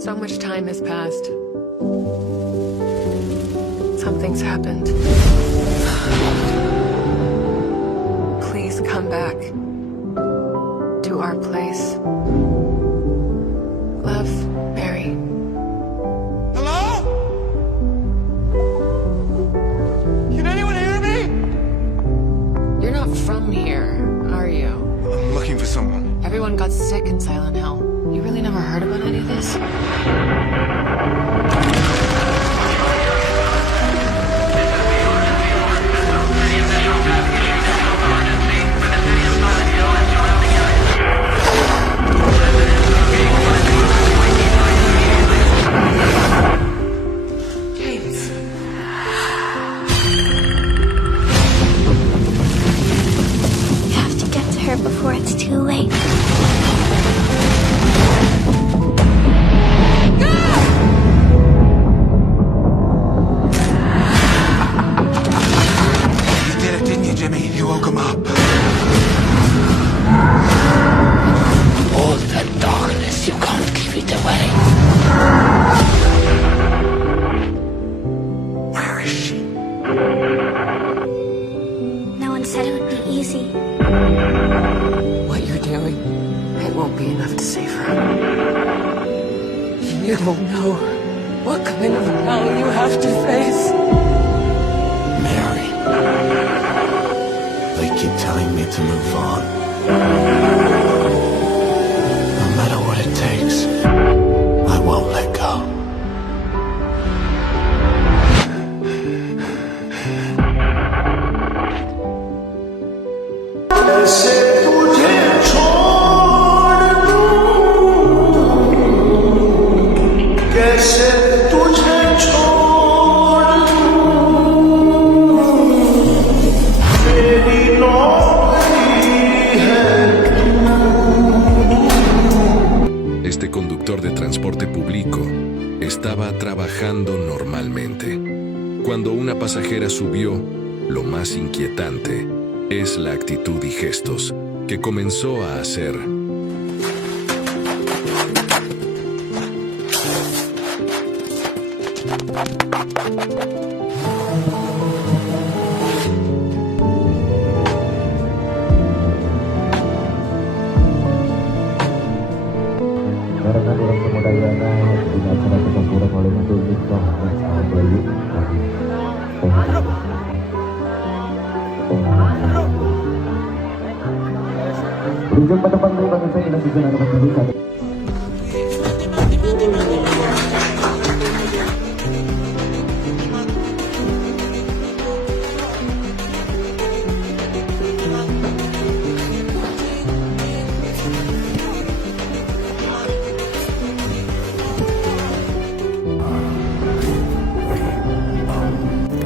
So much time has passed. Something's happened. Please come back to our place. Love, Barry. Hello? Can anyone hear me? You're not from here, are you? I'm looking for someone. Everyone got sick in Silent Hill. You really never heard about any of this? James. You have to get to her before it's too late. You did it, didn't you, Jimmy? You woke him up. All that darkness, you can't keep it away. Where is she? No one said it would be easy. What you're doing, it won't be enough to save her. You don't know what kind of hell you have to face. Mary. They keep telling me to move on. No matter what it takes, I won't let go. कैसे तुझे छोड़ दूं, कैसे तुझे छोड़ दूं, मेरी नौकरी है Este conductor de transporte público estaba trabajando normalmente. Cuando una pasajera subió, lo más inquietante es la actitud y gestos que comenzó a hacer. Karena dalam kemudayannya di acara pertempuran oleh Nabi Nikah dan sahabat Bayu. Berujung pada pandai bagi saya tidak bisa dapat mendikat.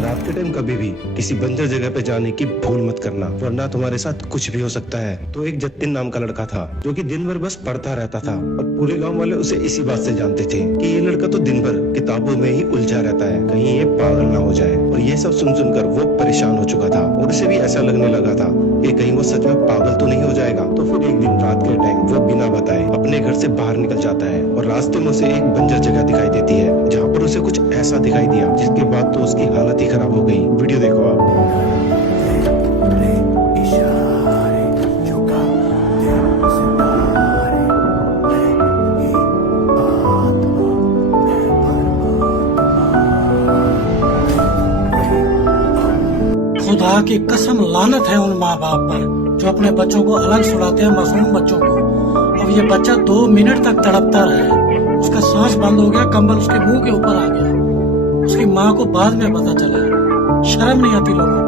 रात के time कभी भी किसी बंजर जगह पे जाने की भूल मत करना, वरना तुम्हारे साथ कुछ भी हो सकता है। तो एक जतिन नाम का लड़का था जो कि दिन भर बस पढ़ता रहता था और पूरे गांव वाले उसे इसी बात से जानते थे कि ये लड़का तो दिन भर किताबों में ही उलझा रहता है, कहीं ये पागल ना हो जाए। और ये सब सुन सुनकर वो परेशान हो चुका था और उसे भी ऐसा लगने लगा था कि कहीं वो सच में पागल तो नहीं हो जाएगा। तो फिर एक दिन रात के टाइम वो बिना बताए अपने घर से बाहर निकल जाता है और रास्ते में उसे एक बंजर जगह दिखाई देती है जहाँ पर उसे कुछ ऐसा दिखाई दिया जिसके बाद तो उसकी हालत ही खराब हो गई। वीडियो देखो आप। खुदा की कसम, लानत है उन माँ बाप पर जो अपने बच्चों को अलग सुलाते हैं, मासूम बच्चों को। अब ये बच्चा 2 मिनट तक तड़पता रहा, उसका सांस बंद हो गया, कंबल उसके मुंह के ऊपर आ गया। उसकी माँ को बाद में पता चला। शर्म नहीं आती लोगों को?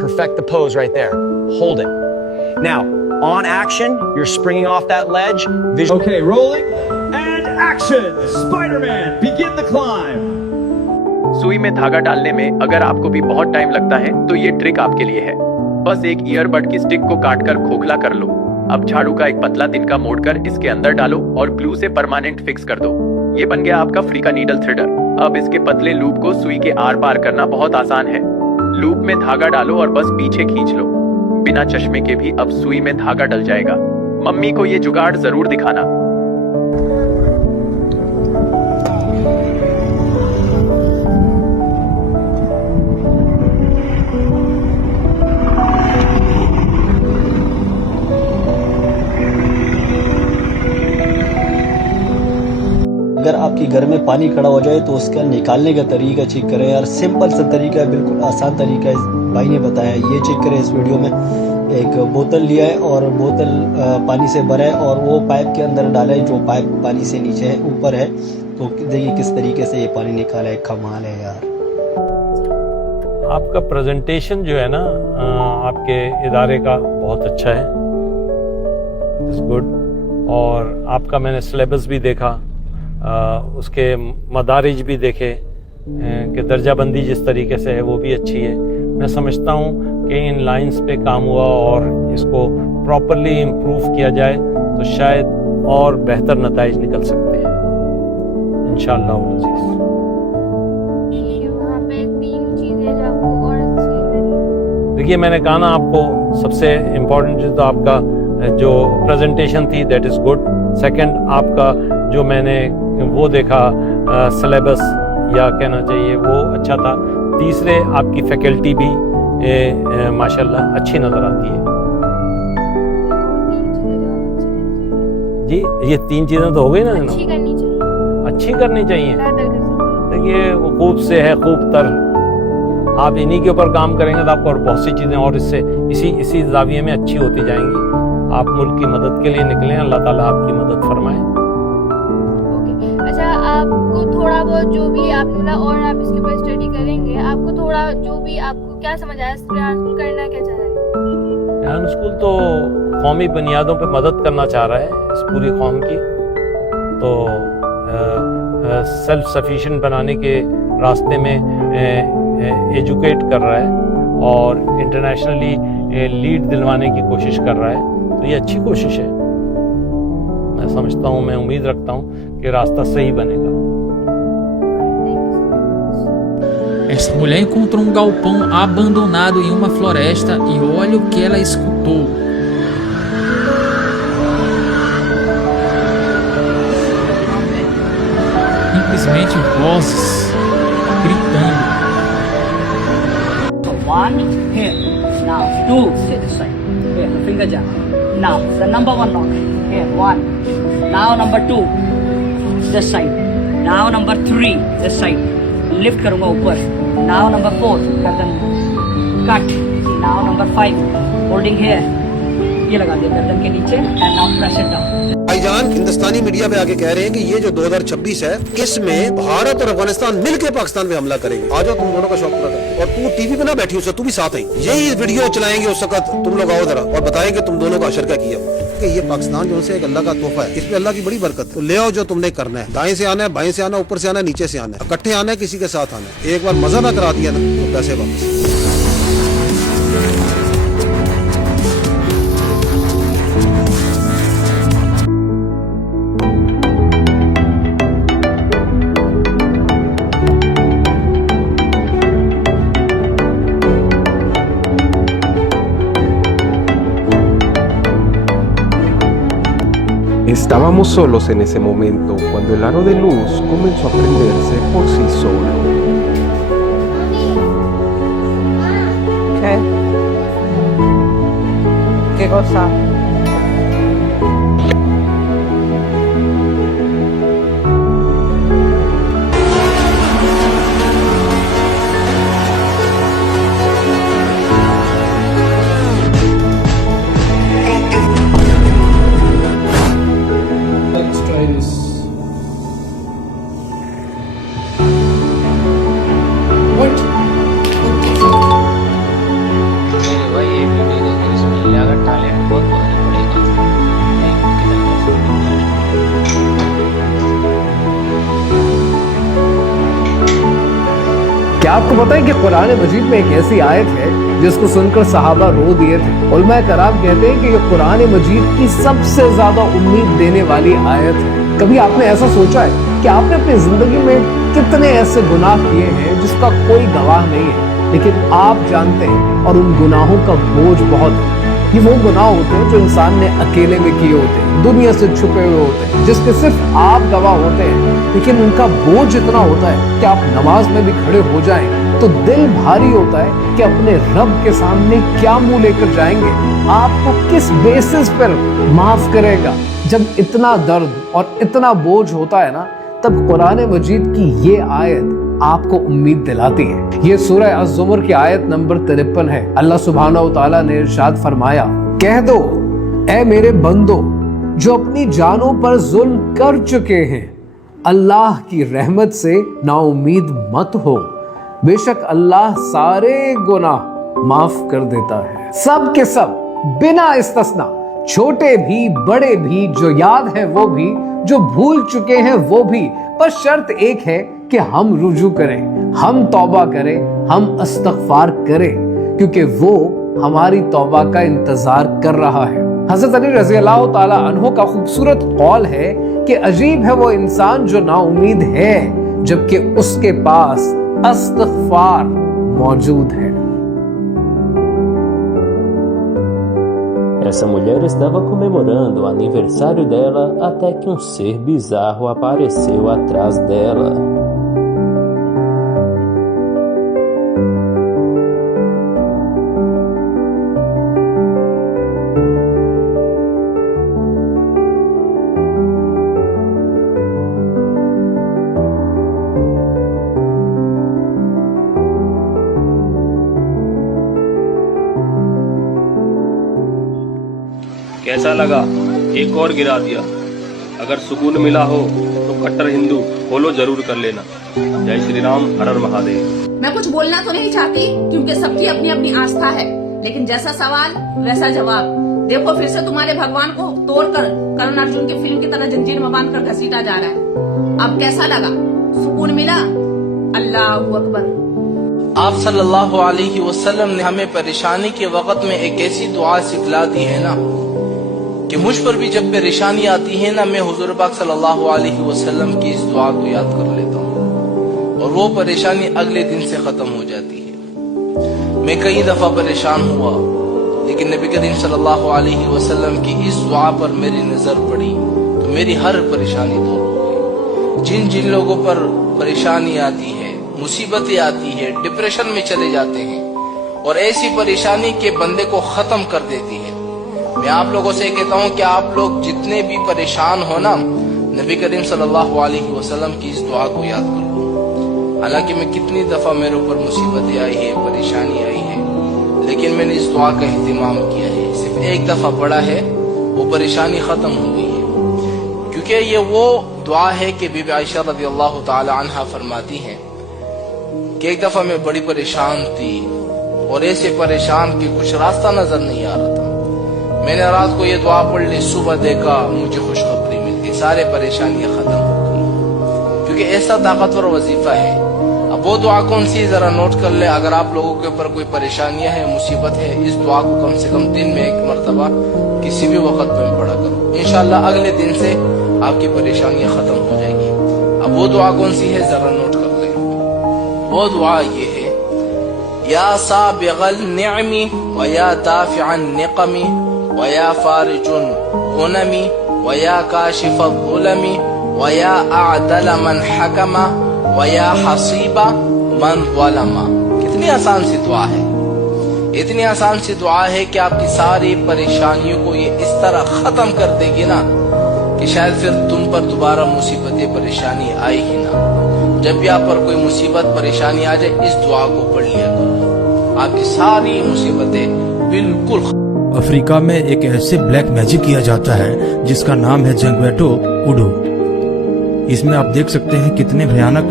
Perfect the pose right there. Hold it. Now, on action, you're springing off that ledge. Okay, rolling and action. Spider-Man, begin the climb. सुई में धागा डालने में अगर आपको भी बहुत टाइम लगता है तो ये ट्रिक आपके लिए है। बस एक ईयरबड की स्टिक को काटकर खोखला कर लो। अब झाड़ू का एक पतला तिनका मोड़कर इसके अंदर डालो और ग्लू से परमानेंट फिक्स कर दो। ये बन गया आपका फ्री का नीडल थ्रेडर। अब इसके पतले लूप को सुई के आर पार करना बहुत आसान है। लूप में धागा डालो और बस पीछे खींच लो। बिना चश्मे के भी अब सुई में धागा डल जाएगा। मम्मी को ये जुगाड़ जरूर दिखाना। अगर आपके घर में पानी खड़ा हो जाए तो उसका निकालने का तरीका चेक करें यार। सिंपल सा तरीका है, बिल्कुल आसान तरीका है, भाई ने बताया। ये चेक करें इस वीडियो में। एक बोतल लिया है और बोतल पानी से भरा है और वो पाइप के अंदर डाला है, जो पाइप पानी से नीचे है, ऊपर है। तो देखिए किस तरीके से ये पानी निकाला है। कमाल है यार। आपका प्रेजेंटेशन जो है ना आपके इदारे का बहुत अच्छा है, इट्स गुड। और आपका मैंने सिलेबस भी देखा, उसके मदारिज भी देखे कि दर्जाबंदी जिस तरीके से है वो भी अच्छी है। मैं समझता हूँ कि इन लाइंस पे काम हुआ और इसको प्रॉपरली इम्प्रूव किया जाए तो शायद और बेहतर नताइज निकल सकते हैं इंशाअल्लाह अज़ीज़। वहाँ पे 3 चीजें जो आपको और अच्छी लगी। देखिए मैंने कहा ना आपको सबसे इम्पोर्टेंट चीज़ तो आपका जो प्रेजेंटेशन थी दैट इज़ गुड। सेकंड आपका जो मैंने वो देखा सिलेबस या कहना चाहिए वो अच्छा था। तीसरे आपकी फैकल्टी भी माशाल्लाह अच्छी नज़र आती है। जी ये 3 चीज़ें तो हो गई ना। अच्छी करनी चाहिए, अच्छी करनी चाहिए। देखिए वो खूब से है खूब तर, आप इन्हीं के ऊपर काम करेंगे तो आपको और बहुत सी चीज़ें और इससे इसी जाविये में अच्छी होती जाएंगी। आप मुल्क की मदद के लिए निकलें, अल्लाह ताला आपकी मदद फरमाए। अच्छा, आपको थोड़ा बहुत जो भी आपने बोला और आप इसके ऊपर स्टडी करेंगे, आपको थोड़ा जो भी आपको क्या समझ आया रेहान स्कूल करना क्या चाह रहा है? रेहान स्कूल तो कौमी बुनियादों पे मदद करना चाह रहा है इस पूरी कौम की। तो सेल्फ सफिशिएंट बनाने के रास्ते में एजुकेट कर रहा है और इंटरनेशनली लीड दिलवाने की कोशिश कर रहा है। तो ये अच्छी कोशिश है। मैं समझता हूँ, मैं उम्मीद रखता हूँ कि रास्ता सही बनेगा। Esta mulher encontrou um galpão abandonado em uma floresta e olha o que ela escutou. Simplesmente vozes gritando. One here. Now 2 sit this side. Here the finger jab. Now the number 1 knock. Here 1. Now number 2 this side. Now number 3 this side. Lift करूँगा ऊपर. Now number 4 गर्दन cut. Now number 5 holding here. ये लगा दिया गर्दन के नीचे and now press it down. भाईजान हिंदुस्तानी मीडिया पे आके कह रहे हैं कि ये जो 2026 है इसमें भारत और अफगानिस्तान मिलकर पाकिस्तान पे हमला करेंगे। आ जाओ तुम दोनों का शौक पूरा कर। और तू टीवी पे ना बैठी हो, तू भी साथ आई। यही वीडियो चलाएंगे उस वक्त, तुम लोग आओ जरा और बताएंगे तुम दोनों का असर क्या किया। कि ये पाकिस्तान जो है एक अल्लाह का तोहफा है, इसमें अल्लाह की बड़ी बरकत है। तो ले आओ जो तुमने करना है। दाएं से आना है, बाएं से आना है, ऊपर से आना है, नीचे से आना है, इकट्ठे आना है, किसी के साथ आना है। एक बार मजा ना करा दिया ना तो पैसे वापस। Estábamos solos en ese momento cuando el aro de luz comenzó a prenderse por sí solo. ¿Qué? ¿Qué cosa? क्या आपको पता है कि कुरान मजीद में एक ऐसी आयत है जिसको सुनकर सहाबा रो दिए थे। उलमा कराम कहते हैं कि ये कुरान मजीद की सबसे ज्यादा उम्मीद देने वाली आयत है। कभी आपने ऐसा सोचा है कि आपने अपनी जिंदगी में कितने ऐसे गुनाह किए हैं जिसका कोई गवाह नहीं है? लेकिन आप जानते हैं और उन गुनाहों का बोझ बहुत है। ये वो गुनाह होते हैं जो इंसान ने अकेले में किए होते हैं, दुनिया से छुपे हुए होते हैं, जिसके सिर्फ आप गवाह होते हैं, लेकिन उनका बोझ इतना होता है कि आप नमाज में भी खड़े हो जाएं तो दिल भारी होता है कि अपने रब के सामने क्या मुंह लेकर जाएंगे, आपको किस बेसिस पर माफ करेगा। जब इतना दर्द और इतना बोझ होता है ना, तब कुरान मजीद की ये आयत आपको उम्मीद दिलाती है। ये सूरह अज़-ज़ुमर की आयत नंबर 53 है। अल्लाह सुब्हानहू व तआला ने इरशाद फरमाया, कह दो ऐ मेरे बंदो जो अपनी जानों पर जुल्म कर चुके हैं, अल्लाह की रहमत से नाउमीद मत हो, बेशक अल्लाह सारे गुनाह माफ कर देता है। सब के सब बिना इस्तिस्ना, छोटे भी बड़े भी, जो याद है वो भी, जो भूल चुके हैं वो भी, पर शर्त एक है कि हम रुजू करें, हम तौबा करें, हम इस्तिग़फ़ार करें, क्योंकि वो हमारी तौबा का इंतजार कर रहा है। हज़रत अली रज़ी अल्लाह ताला अन्हु का खूबसूरत कौल है कि अजीब है वो इंसान जो नाउमीद है जबकि उसके पास इस्तिग़फ़ार मौजूद है। Essa mulher estava comemorando o aniversário dela até que um ser bizarro apareceu atrás dela. कैसा लगा? एक और गिरा दिया। अगर सुकून मिला हो तो कट्टर हिंदू फॉलो जरूर कर लेना। जय श्री राम, हर हर महादेव। मैं कुछ बोलना तो नहीं चाहती क्योंकि सबकी अपनी अपनी आस्था है, लेकिन जैसा सवाल वैसा जवाब। देखो फिर से तुम्हारे भगवान को तोड़कर करण अर्जुन की फिल्म की तरह जंजीर में बांधकर घसीटा जा रहा है। अब कैसा लगा? सुकून मिला? अल्लाहू अकबर। आप सल्लल्लाहु अलैहि वसल्लम ने हमें परेशानी के वक्त में एक ऐसी दुआ सिखला दी है ना कि मुझ पर भी जब परेशानी आती है ना, मैं हुजूर पाक सल्लल्लाहु अलैहि वसल्लम की इस दुआ को याद कर लेता हूँ और वो परेशानी अगले दिन से खत्म हो जाती है। मैं कई दफा परेशान हुआ, लेकिन नबी करीम सल्लल्लाहु अलैहि वसल्लम की इस दुआ पर मेरी नजर पड़ी तो मेरी हर परेशानी दूर हो गई। जिन जिन लोगों पर परेशानी आती है, मुसीबतें आती है, डिप्रेशन में चले जाते हैं और ऐसी परेशानी के बंदे को खत्म कर देती है, मैं आप लोगों से कहता हूँ कि आप लोग जितने भी परेशान हो ना, नबी करीम सल्लल्लाहु अलैहि वसल्लम की इस दुआ को याद करो। हालांकि मैं कितनी दफा मेरे ऊपर मुसीबतें आई है, परेशानी आई है, लेकिन मैंने इस दुआ का एहतिमाम किया है। सिर्फ एक दफा पढ़ा है, वो परेशानी खत्म हो गई है। क्योंकि ये वो दुआ है कि बीबी आयशा रज़ियल्लाहु ताला अन्हा फरमाती हैं कि एक दफा मैं बड़ी परेशान थी और ऐसे परेशान कि कुछ रास्ता नजर नहीं आ रहा था। मैंने रात को ये दुआ पढ़ ली, सुबह देखा मुझे खुशखबरी मिल गई, सारे परेशानियां खत्म हो गई। क्योंकि ऐसा ताकतवर वजीफा है। अब वो दुआ कौन सी, जरा नोट कर ले। अगर आप लोगों के ऊपर कोई परेशानियां है, मुसीबत है, इस दुआ को कम से कम दिन में एक मरतबा किसी भी वक्त में पढ़ा करो। इंशाअल्लाह अगले दिन से आपकी परेशानियां खत्म हो जाएगी। अब वो दुआ कौन सी है, जरा नोट कर ले। वो दुआ ये है, या साबिगल निअमी व या दाफिअन निक़मी व या फारिजुन गुनमी व या काशिफल ज़ुलमी व या अअदल मन हकमा व या हसीबा मन ज़लमा। कितनी आसान सी दुआ है, इतनी आसान सी दुआ है कि आपकी सारी परेशानियों को ये इस तरह खत्म कर देगी ना कि शायद फिर तुम पर दोबारा मुसीबतें परेशानी आई ही ना। जब भी आप पर कोई मुसीबत परेशानी आ जाए, इस दुआ को पढ़ लिया करो, आपकी सारी मुसीबतें बिल्कुल। अफ्रीका में एक ऐसे ब्लैक मैजिक किया जाता है जिसका नाम है जंगवेटो उडो। इसमें आप देख सकते हैं कितने भयानक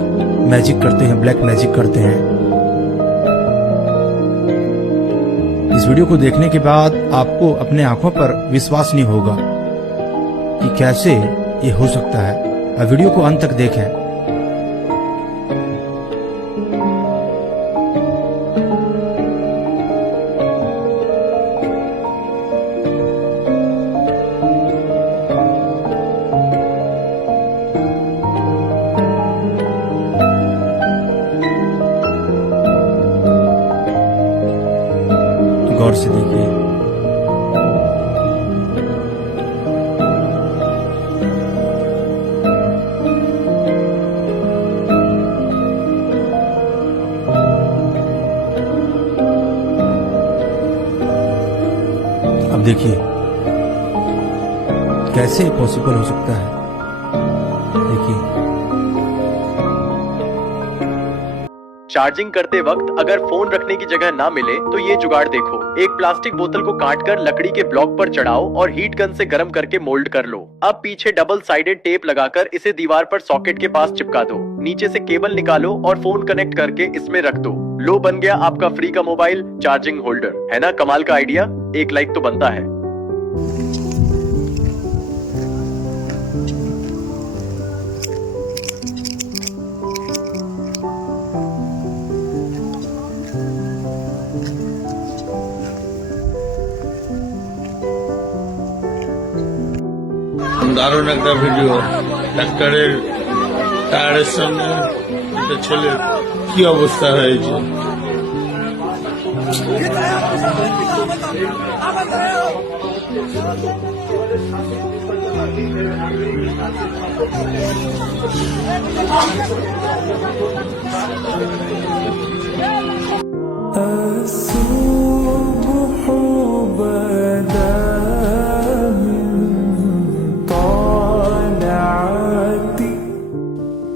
मैजिक करते हैं, ब्लैक मैजिक करते हैं। इस वीडियो को देखने के बाद आपको अपने आंखों पर विश्वास नहीं होगा कि कैसे ये हो सकता है। अब वीडियो को अंत तक देखें। गौर से देखिए। अब देखिए कैसे पॉसिबल हो सकता है। देखिए चार्जिंग करते वक्त अगर फोन रखने की जगह ना मिले तो ये जुगाड़ देखो। एक प्लास्टिक बोतल को काटकर लकड़ी के ब्लॉक पर चढ़ाओ और हीट गन से गर्म करके मोल्ड कर लो। अब पीछे डबल साइडेड टेप लगाकर इसे दीवार पर सॉकेट के पास चिपका दो। नीचे से केबल निकालो और फोन कनेक्ट करके इसमें रख दो। लो, बन गया आपका फ्री का मोबाइल चार्जिंग होल्डर। है ना कमाल का आइडिया? एक लाइक तो बनता है। দারুণ একটা ভিডিও। ডাক্তারের টায়ারের সঙ্গে একটা ছেলের কি অবস্থা হয়েছে।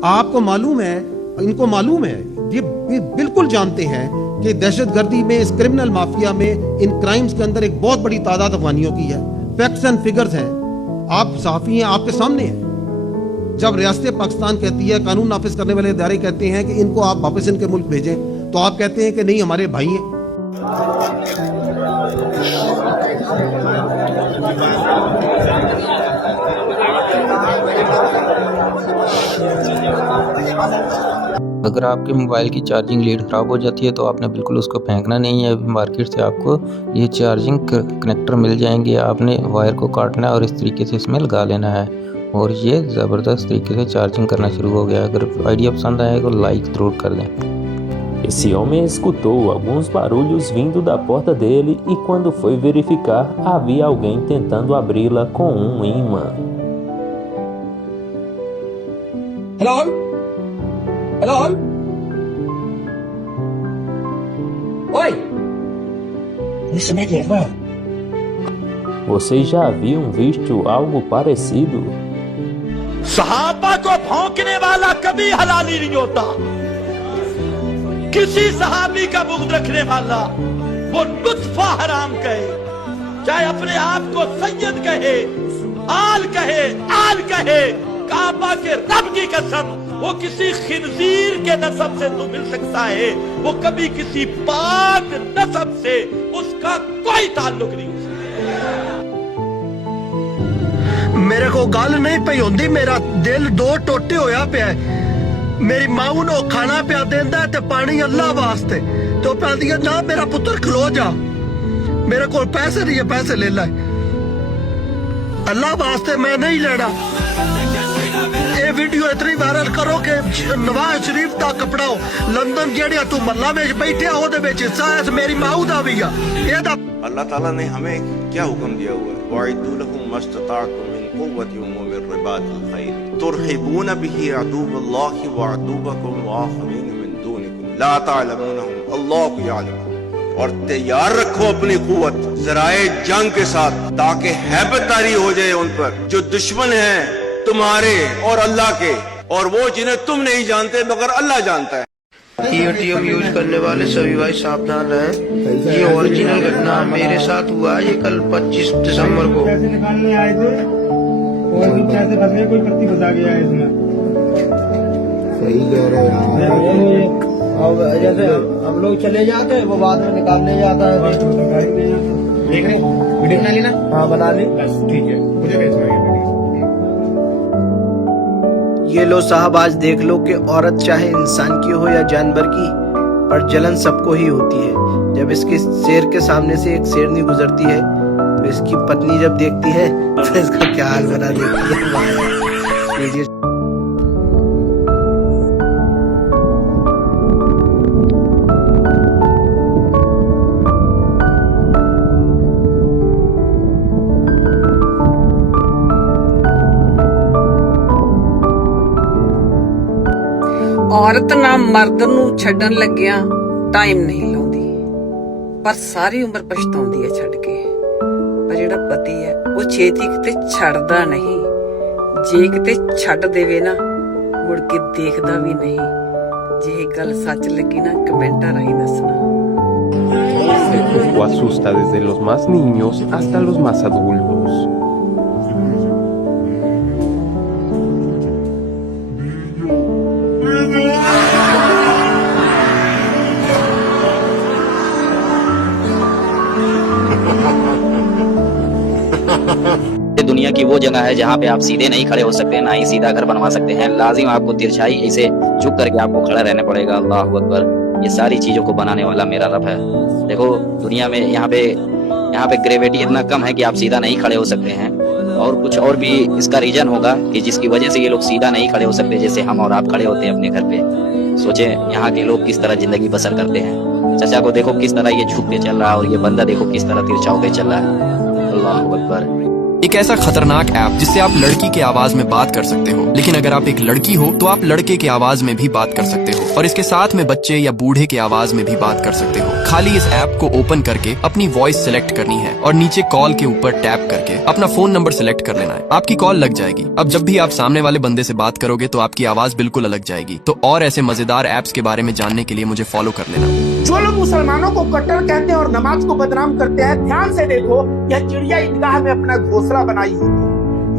आपको मालूम है, इनको मालूम है, ये बिल्कुल जानते हैं कि दहशतगर्दी में, इस क्रिमिनल माफिया में, इन क्राइम्स के अंदर एक बहुत बड़ी तादाद अफगानियों की है। फैक्ट्स एंड फिगर्स हैं, आप सहाफी हैं, आपके सामने हैं। जब रियासत पाकिस्तान कहती है, कानून नाफिज करने वाले इदारे कहते हैं कि इनको आप वापस इनके मुल्क भेजें, तो आप कहते हैं कि नहीं, हमारे भाई हैं। अगर आपके मोबाइल की चार्जिंग लीड ख़राब हो जाती है तो आपने बिल्कुल उसको फेंकना नहीं है। मार्केट से आपको ये चार्जिंग कनेक्टर मिल जाएंगे। आपने वायर को काटना है और इस तरीके से इसमें लगा लेना है और ये ज़बरदस्त तरीके से चार्जिंग करना शुरू हो गया। अगर आइडिया पसंद आए तो लाइक ज़रूर कर दें। Esse homem escutou alguns barulhos vindo da porta dele e quando foi verificar, havia alguém tentando abri-la com um imã. Hello? Hello? Oi! Isso me leva. Vocês já haviam visto algo parecido? सहाबा को भौंकने वाला कभी हलाली नहीं होता। किसी सहाबी का बुग़्ज़ रखने वाला वो नुत्फा हराम कहे, चाहे अपने आप को सैयद कहे, आल कहे, काबा के रब की कसम, वो किसी खिंजीर के नसब से तो मिल सकता है, वो कभी किसी पाक नसब से उसका कोई ताल्लुक नहीं हो सकता। मेरे को गल नहीं पई होंदी, मेरा दिल दो टोटे होया पिया। मेरी माऊ नो खाना पिया देंदा ते पानी अल्लाह वास्ते, तो कहती है ना मेरा पुत्र खलो जा, मेरे को पैसे नहीं है, पैसे ले ला, अल्लाह वास्ते मैं नहीं लेना। ये वीडियो इतनी वायरल करो कि नवाज शरीफ का कपड़ा हो, लंदन जेड़िया तू मल्ला में बैठे ओदे विच हिस्सा है मेरी माऊ दा भी आ। ये दा अल्लाह ताला ने हमें क्या हुक्म दिया हुआ है, वअइदू लहुम मस्तताअतुम मिन कुव्वतिन व मिन रिबातिल खैर तुरहिबून बिही अदुव्वल्लाहि व अदुव्वकुम व आखरीन मिन दूनिकुम ला तअलमूनहुम अल्लाहु यअलम। और तैयार रखो अपनी कुव्वत ज़राए जंग के साथ, ताकि हैबत तारी हो जाए उन पर जो दुश्मन हैं तुम्हारे और अल्लाह के, और वो जिन्हें तुम नहीं जानते मगर अल्लाह जानता है। एटीएम यूज करने वाले सभी भाई सावधान रहें। ये ओरिजिनल घटना मेरे साथ हुआ है। ये कल 25 दिसंबर को पैसे निकालने आए थे और पैसे फंस गए, कोई पत्ती फंसा गया है इसमें। सही कह रहे हैं। अब जैसे हम लोग चले जाते हैं, वो बाद में निकालने जाता है। देख रहे वीडियो बना ली ना? हाँ बना ली। ठीक है, मुझे भेजना है। ये लो साहब, आज देख लो कि औरत चाहे इंसान की हो या जानवर की, पर जलन सबको ही होती है। जब इसके शेर के सामने से एक शेरनी गुजरती है तो इसकी पत्नी जब देखती है तो इसका क्या हाल बना देती है। औरत ना मर्द नूं छड्डण लग्गियां टाइम नहीं लाउंदी, पर सारी उम्र पछताउंदी है छड्ड के। पर जिहड़ा पति है वो छेती किते छड्डदा नहीं, जे किते छड्ड देवे ना मुड़ के देखदा भी नहीं। जे गल सच लगी ना कमेंटा राही दसना। Este truco asusta desde los más niños hasta los más adultos. दुनिया की वो जगह है जहाँ पे आप सीधे नहीं खड़े हो सकते, ना ही सीधा घर बनवा सकते हैं। लाजिम आपको तिरछाई इसे झुक करके आपको खड़ा रहना पड़ेगा। अल्लाह अकबर। ये सारी चीजों को बनाने वाला मेरा रब है। देखो दुनिया में यहाँ पे ग्रेविटी इतना कम है कि आप सीधा नहीं खड़े हो सकते हैं, और कुछ और भी इसका रीजन होगा कि जिसकी वजह से ये लोग सीधा नहीं खड़े हो सकते, जैसे हम और आप खड़े होते हैं अपने घर पे। सोचे यहाँ के लोग किस तरह जिंदगी बसर करते हैं। चाचा को देखो किस तरह ये झुक के चल रहा है, और ये बंदा देखो किस तरह तिरछा होकर चल रहा है। अल्लाह अकबर। एक ऐसा खतरनाक ऐप जिससे आप लड़की की आवाज में बात कर सकते हो, लेकिन अगर आप एक लड़की हो तो आप लड़के की आवाज में भी बात कर सकते हो, और इसके साथ में बच्चे या बूढ़े की आवाज में भी बात कर सकते हो। खाली इस ऐप को ओपन करके अपनी वॉइस सिलेक्ट करनी है और नीचे कॉल के ऊपर टैप करके अपना फोन नंबर सिलेक्ट कर लेना है। आपकी कॉल लग जाएगी। अब जब भी आप सामने वाले बंदे से बात करोगे तो आपकी आवाज बिल्कुल अलग जाएगी। तो और ऐसे मजेदार ऐप्स के बारे में जानने के लिए मुझे फॉलो कर लेना। जो लोग मुसलमानों को कट्टर कहते हैं और नमाज को बदनाम करते हैं, ध्यान से देखो, यह चिड़िया ईदगाह में अपना घोंसला बनाई होती है।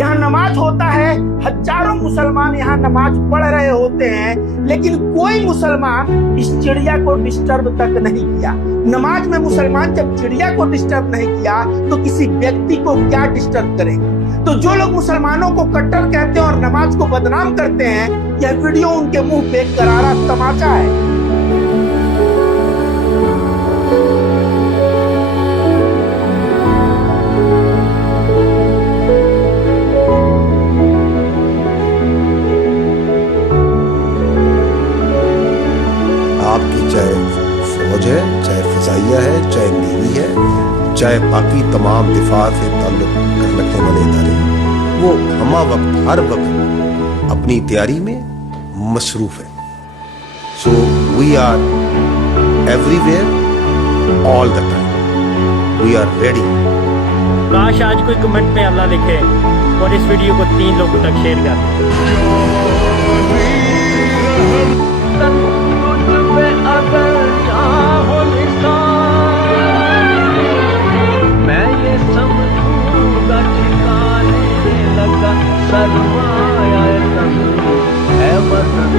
यहाँ नमाज होता है, हजारों मुसलमान यहाँ नमाज पढ़ रहे होते हैं, लेकिन कोई मुसलमान इस चिड़िया को डिस्टर्ब तक नहीं किया। नमाज में मुसलमान जब चिड़िया को डिस्टर्ब नहीं किया तो किसी व्यक्ति को क्या डिस्टर्ब करेंगे। तो जो लोग मुसलमानों को कट्टर कहते हैं और नमाज को बदनाम करते हैं, यह वीडियो उनके मुंह पे करारा तमाचा है। आपकी चाहे फौज है, चाहे फिजाइया है, चाहे नेवी है, चाहे बाकी तमाम दिफा से ताल्लुक रखने वाले इदारे हैं, वो हमा वक्त हर वक्त अपनी तैयारी में मसरूफ है। So we are everywhere all the time, we are ready. काश आज कोई कमेंट में अल्लाह लिखे और इस वीडियो को 3 लोगों तक शेयर कर। अगर चाहो मैं ये समझूंगा ठिकाने लगा सरमाया है वतन।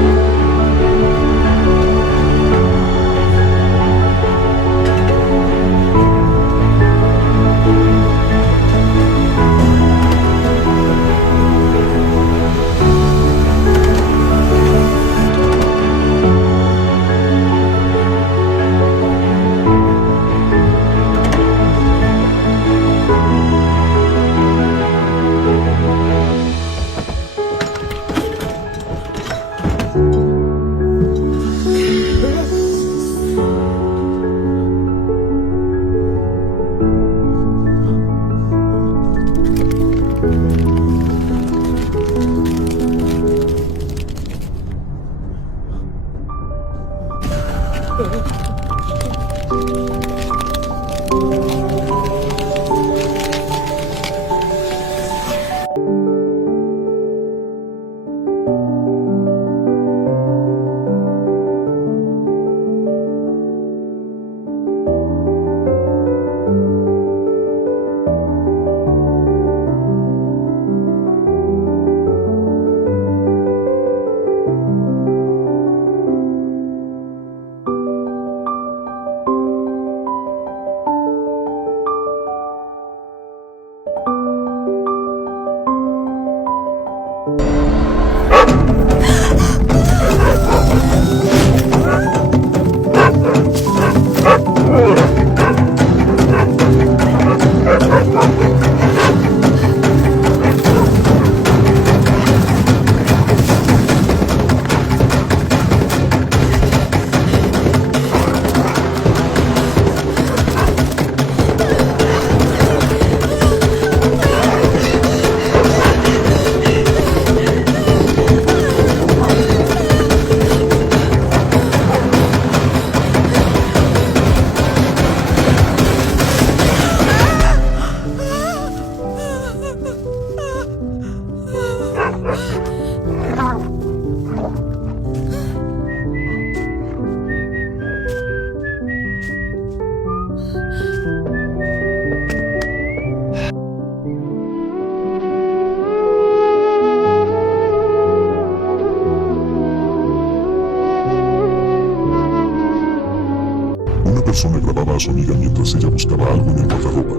persona grababa a su amiga mientras ella buscaba algo en el guardarropa.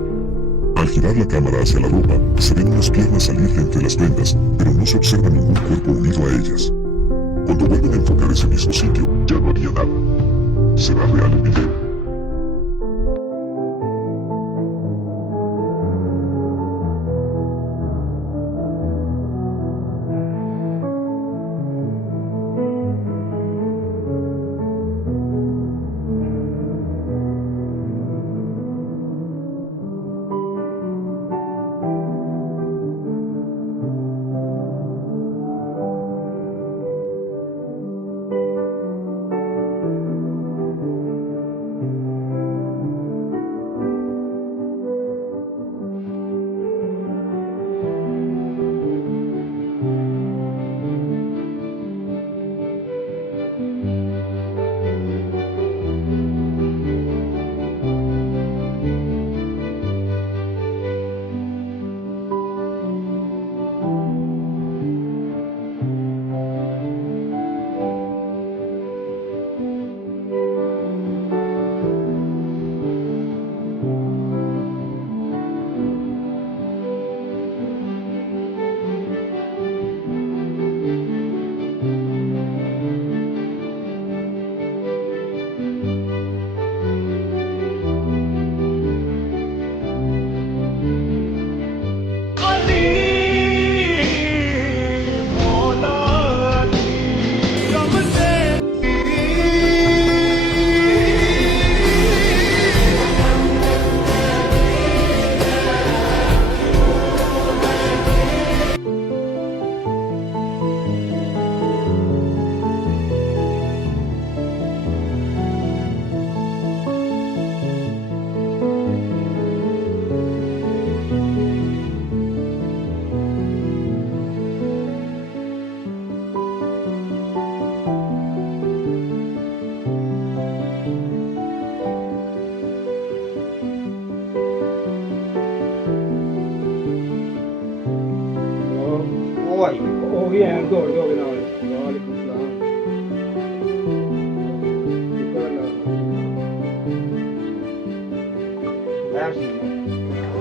Al girar la cámara hacia la ropa, se ven unas piernas salir de entre las prendas, pero no se observa ningún cuerpo unido a ellas. Cuando vuelven a enfocar ese mismo sitio, ya no había nada. ¿Será real el video?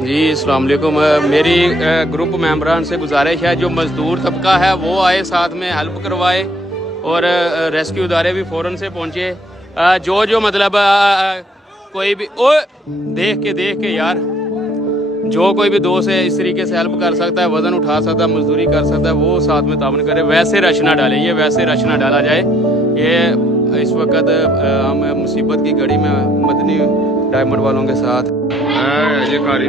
जी अस्सलाम वालेकुम। मेरी group मेंबरान से गुजारिश है जो मज़दूर तबका है वो आए साथ में हेल्प करवाए और रेस्क्यू इदारे भी फ़ौरन से पहुँचे। जो मतलब कोई भी देख के यार जो कोई भी दोस्त है इस तरीके से हेल्प कर सकता है, वज़न उठा सकता है, मजदूरी कर सकता है, वो साथ में तावन करे। वैसे रश ना डाले, ये वैसे रश ना डाला जाए। ये इस वक्त हम मुसीबत की घड़ी में मदनी डायमंड वालों के साथ ये कारी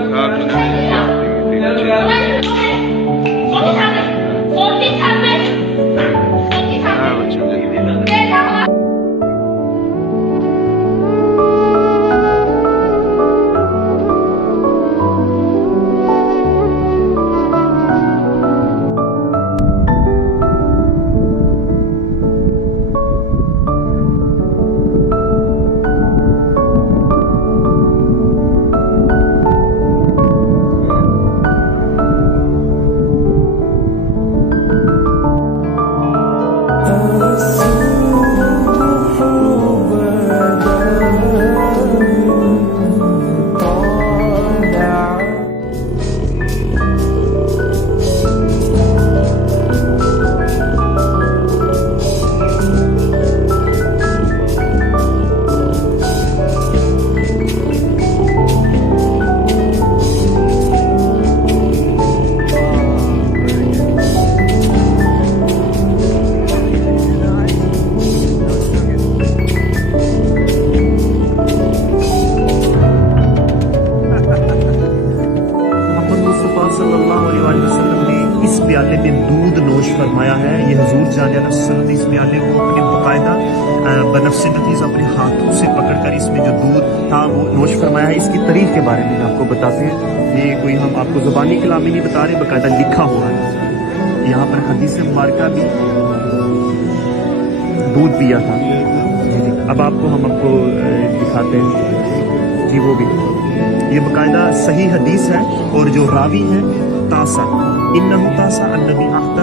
प्याले में दूध नोश फरमाया है। ये हजूर जाने इस प्याले को अपने बाकायदा बनफ्से नफीस अपने हाथों से पकड़कर इसमें जो दूध था वो नोश फरमाया है। इसकी तारीख के बारे में आपको बताते हैं। ये कोई हम आपको ज़ुबानी कलामी नहीं बता रहे, बाकायदा लिखा हुआ है। यहाँ पर हदीस मुबारका भी दूध पिया था। अब हम आपको दिखाते हैं जी, वो भी ये बाकायदा सही हदीस है। और जो रावी है तासा इन्नहु तासा अन्नबी अख्ता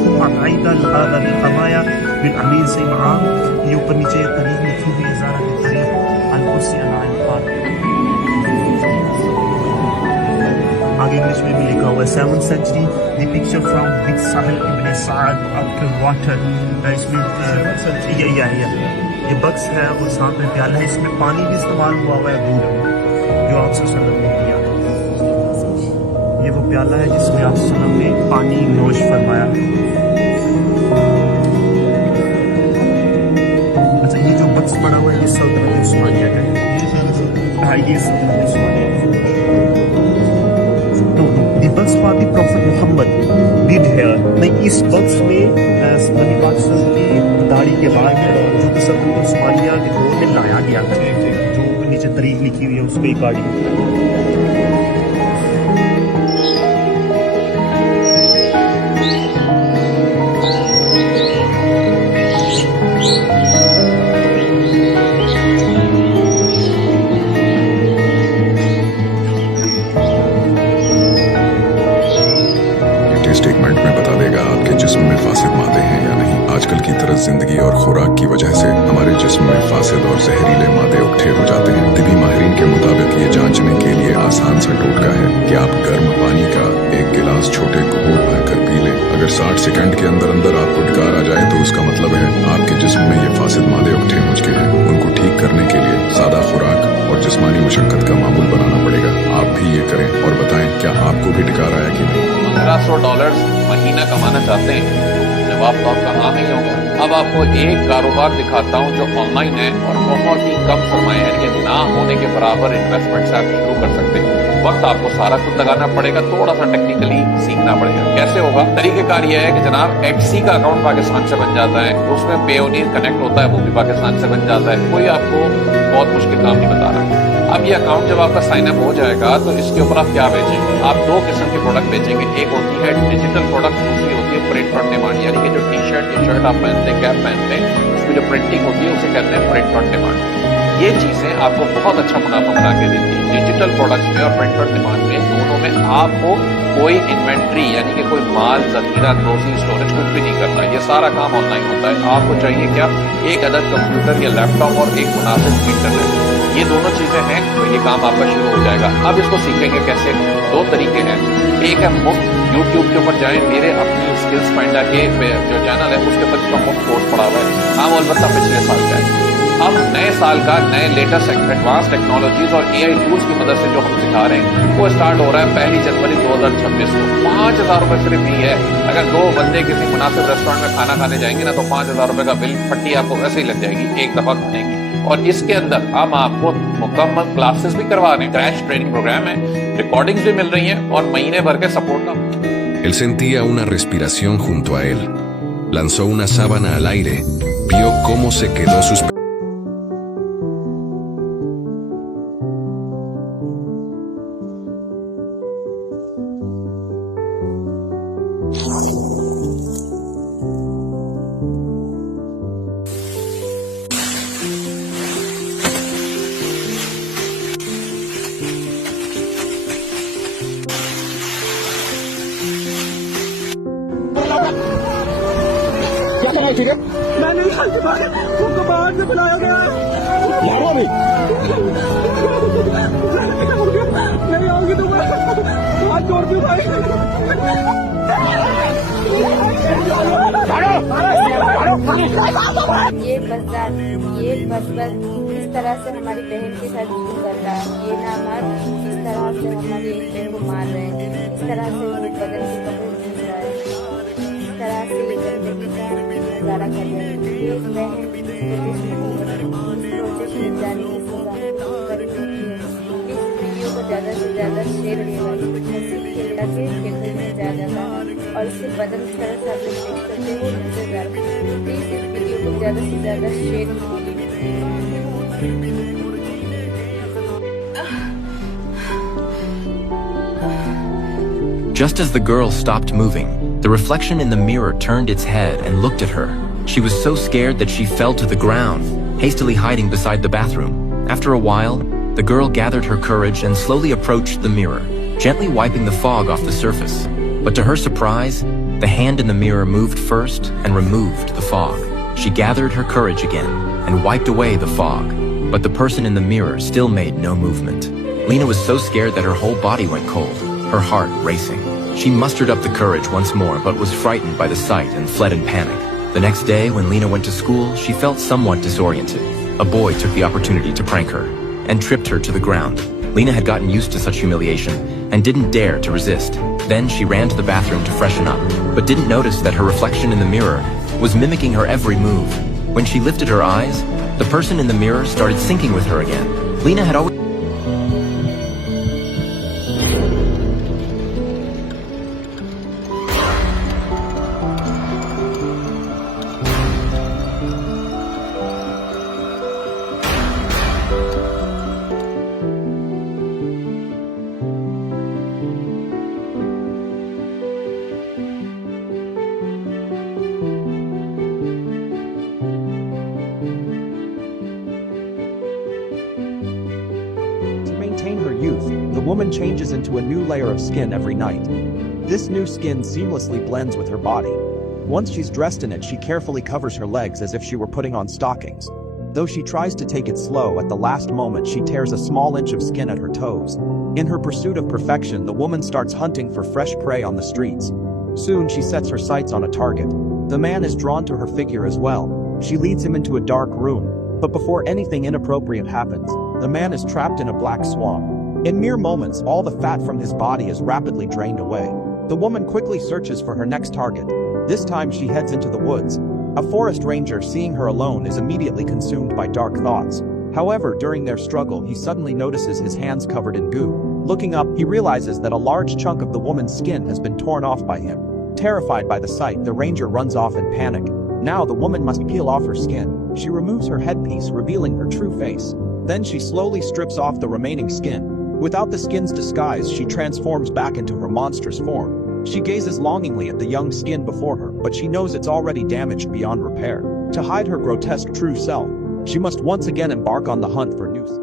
फ़ुम्मा लहादा बिल-हमाया बिल-अमीन से माम। ये ऊपर नीचे तारीख लिखी हुई है, ज़ारा की तारीख अल-कुर्सी अल-पाक। आगे इंग्लिश में भी लिखा हुआ है 7th century the picture from big Sahil ibn Saad after water. इसमें ये बक्स है और साथ में प्याला है, इसमें पानी भी इस्तेमाल हुआ हुआ है दूध में जो आप सल्लल्लाहु अलैहि वसल्लम ने किया। ये वो प्याला है जिसमें आप सल्लल्लाहु अलैहि वसल्लम ने पानी नोश फरमाया। अच्छा, ये जो बक्स बना हुआ है ये सल्तनत उस्मानिया का है। हाँ, ये सल्तनत उस्मानिया का। The books for the Prophet Muhammad did here। नहीं, इस बक्स में नबी पाक सल्लल्लाहु अलैहि वसल्लम की दाढ़ी के बाद जो कि सल्तनत उस्मानिया के दौर में लाया गया था, जो नीचे तारीख लिखी हुई है उस पे गाड़ी। स्टेटमेंट में बता देगा आपके जिस्म में फासिद मादे हैं या नहीं। आजकल की तरह जिंदगी और खुराक की वजह से हमारे जिस्म में फासिद और जहरीले मादे इकट्ठे हो जाते हैं। तिबी माहिरीन के मुताबिक ये जांचने के लिए आसान सा टोटका है कि आप गर्म पानी का एक गिलास छोटे घोल भरकर पी लें। अगर 60 सेकंड के अंदर अंदर आपको डकार आ जाए तो उसका मतलब है आपके जिस्म में ये फासिद मादे इकट्ठे हो चुके हैं। उनको ठीक करने के लिए सादा खुराक और जिस्मानी मशक्कत का मामूल बनाना पड़ेगा। आप भी ये करें और बताएं क्या आपको भी डकार आया कि नहीं। $1500 महीना कमाना चाहते हैं, जवाब तो आपका हाँ नहीं होगा। अब आपको एक कारोबार दिखाता हूँ जो ऑनलाइन है और बहुत ही कम सरमाया यानी कि ना होने के बराबर इन्वेस्टमेंट से आप शुरू कर सकते हैं। वक्त आपको सारा खुद लगाना पड़ेगा, थोड़ा सा टेक्निकली सीखना पड़ेगा। कैसे होगा? तरीकेकार यह है कि जनाब XC का अकाउंट पाकिस्तान से बन जाता है, उसमें पेयोनियर कनेक्ट होता है, वो भी पाकिस्तान से बन जाता है। कोई आपको बहुत मुश्किल काम नहीं बता रहा। अब ये अकाउंट जब आपका साइन अप हो जाएगा तो इसके ऊपर आप क्या बेचेंगे? आप दो किस्म के प्रोडक्ट बेचेंगे। एक होती है डिजिटल प्रोडक्ट, दूसरी होती है प्रिंट ऑन डिमांड। यानी कि जो टी-शर्ट आप पहनते हैं, कैप पहनते हैं, उसकी जो प्रिंटिंग होती है उसे कहते हैं प्रिंट ऑन डिमांड। ये चीजें आपको बहुत अच्छा मुनाफा बना के देती है। डिजिटल प्रोडक्ट्स में और प्रिंट ऑन डिमांड में दोनों में आपको कोई इन्वेंट्री यानी कि कोई माल, जखीरा, क्लोजिंग, स्टोरेज कुछ भी नहीं करना। ये सारा काम ऑनलाइन होता है। आपको चाहिए क्या? एक अदद कंप्यूटर या लैपटॉप और एक मुनासिब इंटरनेट। ये दोनों चीजें हैं तो ये काम आपका शुरू हो जाएगा। अब इसको सीखेंगे कैसे? दो तरीके हैं। एक है मुफ्त, YouTube के ऊपर जाएं, मेरे अपनी स्किल्स फाइंडर के जो चैनल है उसके ऊपर इसका मुफ्त कोर्स पड़ा हुआ है। हाँ, अलबत्ता पिछले साल का है। अब नए साल का नए लेटेस्ट एडवांस टेक्नोलॉजीज और AI टूल्स की मदद से जो हम सिखा रहे हैं वो स्टार्ट हो रहा है 1 जनवरी 2026 को। 5000 रुपए सिर्फ ही है। अगर दो बंदे किसी मुनासिब रेस्टोरेंट में खाना खाने जाएंगे ना तो 5000 रुपए का बिल फट्टी आपको वैसे ही लग जाएगी एक दफा खाने की। और इसके अंदर हम आपको मुकम्मल क्लासेस भी करवा रहे हैं, क्रैश ट्रेनिंग प्रोग्राम है, रिकॉर्डिंग्स भी मिल रही हैं और महीने भर के सपोर्ट का। Él sentía una respiración junto a él. Lanzó una sábana al aire. Vio cómo se quedó suspendido. क्या कर रहे थे? मैं नहीं खाती, उनको बाहर से बुलाया गया है। मारो अभी। नहीं आओगी तो मैं हाथ जोड़ दूं भाई। ये बस इस तरह से हमारी बहन के साथ जुल्म कर रहा है। ये नामर्द इस तरह से हमारी एक बहन को मार रहे हैं, इस तरह से वो बदन की कपड़े छीन रहा है, इस तरह से ये गंदगी का नजारा कर रहे हैं। ये बहन प्रोजेक्ट में जाने की सजा करी होती है। इस वीडियो को ज़्यादा से ज़्यादा शेयर करेगा। मस्जिद के लगे खेतों में जा जाता है और इसके बदन की तरह से आप लोग देख सकते हो नजर। प्लीज़ इस वीडियो को ज़्यादा से ज़्यादा शेयर कीजिए। Just as the girl stopped moving, the reflection in the mirror turned its head and looked at her. She was so scared that she fell to the ground, hastily hiding beside the bathroom. After a while, the girl gathered her courage and slowly approached the mirror. gently wiping the fog off the surface. But to her surprise, the hand in the mirror moved first and removed the fog. She gathered her courage again and wiped away the fog, but the person in the mirror still made no movement. Lena was so scared that her whole body went cold, her heart racing. She mustered up the courage once more, but was frightened by the sight and fled in panic. The next day, when Lena went to school, she felt somewhat disoriented. A boy took the opportunity to prank her and tripped her to the ground. Lena had gotten used to such humiliation and didn't dare to resist. Then she ran to the bathroom to freshen up, but didn't notice that her reflection in the mirror was mimicking her every move. When she lifted her eyes, the person in the mirror started syncing with her again. Lena had always... The woman changes into a new layer of skin every night. This new skin seamlessly blends with her body. Once she's dressed in it, she carefully covers her legs as if she were putting on stockings. Though she tries to take it slow, at the last moment she tears a small inch of skin at her toes. In her pursuit of perfection, the woman starts hunting for fresh prey on the streets. Soon she sets her sights on a target. The man is drawn to her figure as well. She leads him into a dark room, but before anything inappropriate happens, the man is trapped in a black swamp. In mere moments, all the fat from his body is rapidly drained away. The woman quickly searches for her next target. This time she heads into the woods. A forest ranger, seeing her alone, is immediately consumed by dark thoughts. However, during their struggle, he suddenly notices his hands covered in goo. Looking up, he realizes that a large chunk of the woman's skin has been torn off by him. Terrified by the sight, the ranger runs off in panic. Now the woman must peel off her skin. She removes her headpiece, revealing her true face. Then she slowly strips off the remaining skin. Without the skin's disguise, she transforms back into her monstrous form. She gazes longingly at the young skin before her, but she knows it's already damaged beyond repair. To hide her grotesque true self, she must once again embark on the hunt for news.